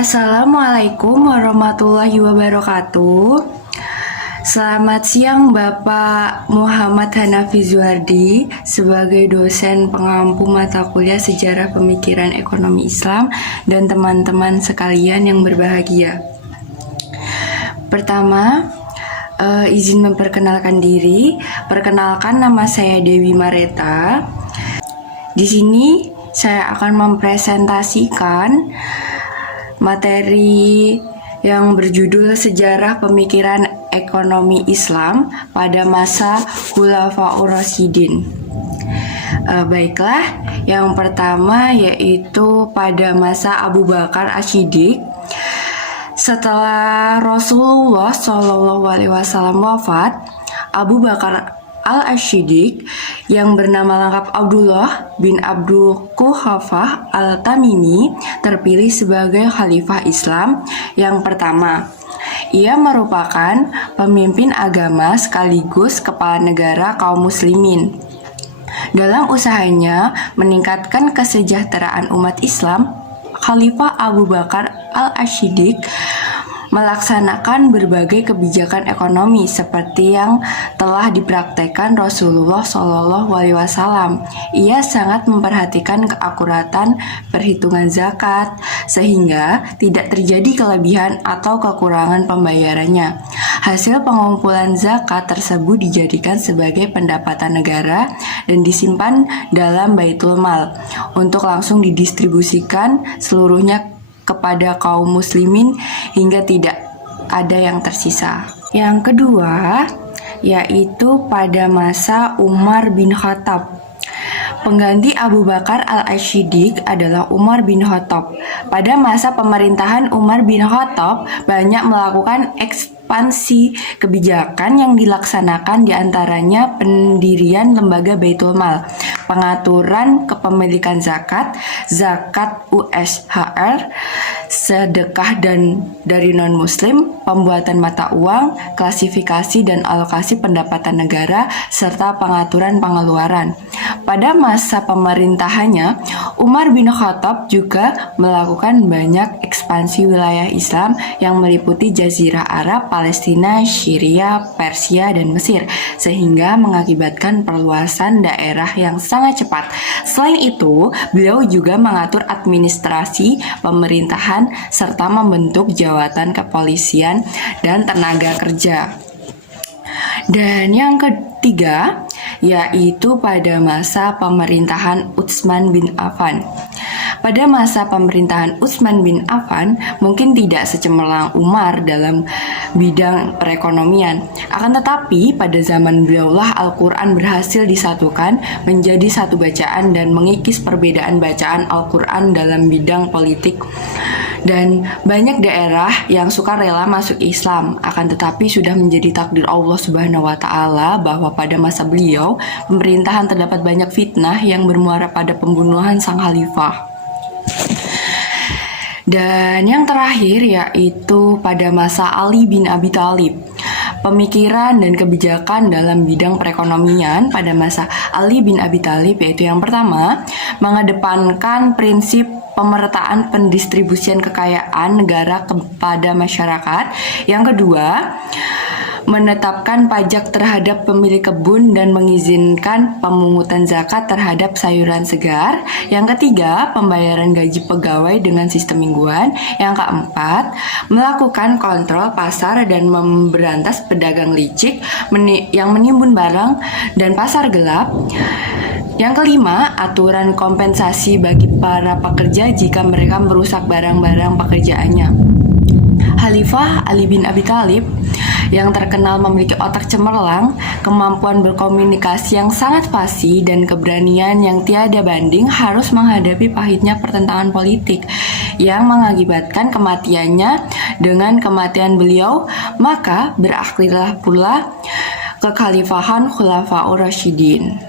Assalamualaikum warahmatullahi wabarakatuh. Selamat siang Bapak Muhammad Hanafi Zuhardi sebagai dosen pengampu mata kuliah Sejarah Pemikiran Ekonomi Islam dan teman-teman sekalian yang berbahagia. Pertama, izin memperkenalkan diri. Perkenalkan, nama saya Dewi Mareta. Di sini saya akan mempresentasikan materi yang berjudul Sejarah Pemikiran Ekonomi Islam pada masa Khulafaur Rasyidin. Baiklah, yang pertama yaitu pada masa Abu Bakar As-Siddiq. Setelah Rasulullah SAW wafat, Abu Bakar Al-As-Siddiq yang bernama lengkap Abdullah bin Abdul Quhafah Al-Tamimi terpilih sebagai Khalifah Islam yang pertama. Ia merupakan pemimpin agama sekaligus kepala negara kaum muslimin. Dalam usahanya meningkatkan kesejahteraan umat Islam, Khalifah Abu Bakar Al-As-Siddiq melaksanakan berbagai kebijakan ekonomi seperti yang telah dipraktekkan Rasulullah SAW. Ia sangat memperhatikan keakuratan perhitungan zakat sehingga tidak terjadi kelebihan atau kekurangan pembayarannya. Hasil pengumpulan zakat tersebut dijadikan sebagai pendapatan negara dan disimpan dalam Baitul Mal untuk langsung didistribusikan seluruhnya kepada kaum muslimin hingga tidak ada yang tersisa. Yang kedua, yaitu pada masa Umar bin Khattab. Pengganti Abu Bakar Al-As-Siddiq adalah Umar bin Khattab. Pada masa pemerintahan Umar bin Khattab banyak melakukan ekspansi kebijakan yang dilaksanakan, diantaranya pendirian lembaga Baitul Mal, pengaturan kepemilikan zakat, zakat USHR, sedekah dan dari non-muslim, pembuatan mata uang, klasifikasi dan alokasi pendapatan negara, serta pengaturan pengeluaran. Pada masa pemerintahannya, Umar bin Khattab juga melakukan banyak ekspansi wilayah Islam yang meliputi Jazirah Arab, Palestina, Syria, Persia, dan Mesir, sehingga mengakibatkan perluasan daerah yang sangat cepat. Selain itu, beliau juga mengatur administrasi pemerintahan serta membentuk jawatan kepolisian dan tenaga kerja. Dan yang ketiga, yaitu pada masa pemerintahan Utsman bin Affan. Pada masa pemerintahan Utsman bin Affan mungkin tidak secemerlang Umar dalam bidang perekonomian. Akan tetapi pada zaman beliaulah Al-Quran berhasil disatukan menjadi satu bacaan dan mengikis perbedaan bacaan Al-Quran dalam bidang politik. Dan banyak daerah yang suka rela masuk Islam, akan tetapi sudah menjadi takdir Allah Subhanahu wa Ta'ala bahwa pada masa beliau pemerintahan terdapat banyak fitnah yang bermuara pada pembunuhan sang khalifah. Dan yang terakhir yaitu pada masa Ali bin Abi Thalib. Pemikiran dan kebijakan dalam bidang perekonomian pada masa Ali bin Abi Thalib yaitu yang pertama, mengedepankan prinsip pemerataan pendistribusian kekayaan negara kepada masyarakat. Yang kedua, menetapkan pajak terhadap pemilik kebun dan mengizinkan pemungutan zakat terhadap sayuran segar. Yang ketiga, pembayaran gaji pegawai dengan sistem mingguan. Yang keempat, melakukan kontrol pasar dan memberantas pedagang licik yang menimbun barang dan pasar gelap. Yang kelima, aturan kompensasi bagi para pekerja jika mereka merusak barang-barang pekerjaannya. Khalifah Ali bin Abi Thalib yang terkenal memiliki otak cemerlang, kemampuan berkomunikasi yang sangat fasih, dan keberanian yang tiada banding harus menghadapi pahitnya pertentangan politik yang mengakibatkan kematiannya. Dengan kematian beliau, maka berakhirlah pula kekhalifahan Khulafaur Rasyidin.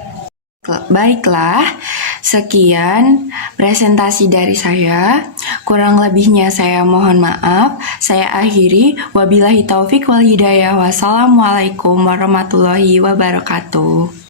Baiklah, sekian presentasi dari saya. Kurang lebihnya saya mohon maaf. Saya akhiri. Wabillahi taufik wal hidayah. Wassalamualaikum warahmatullahi wabarakatuh.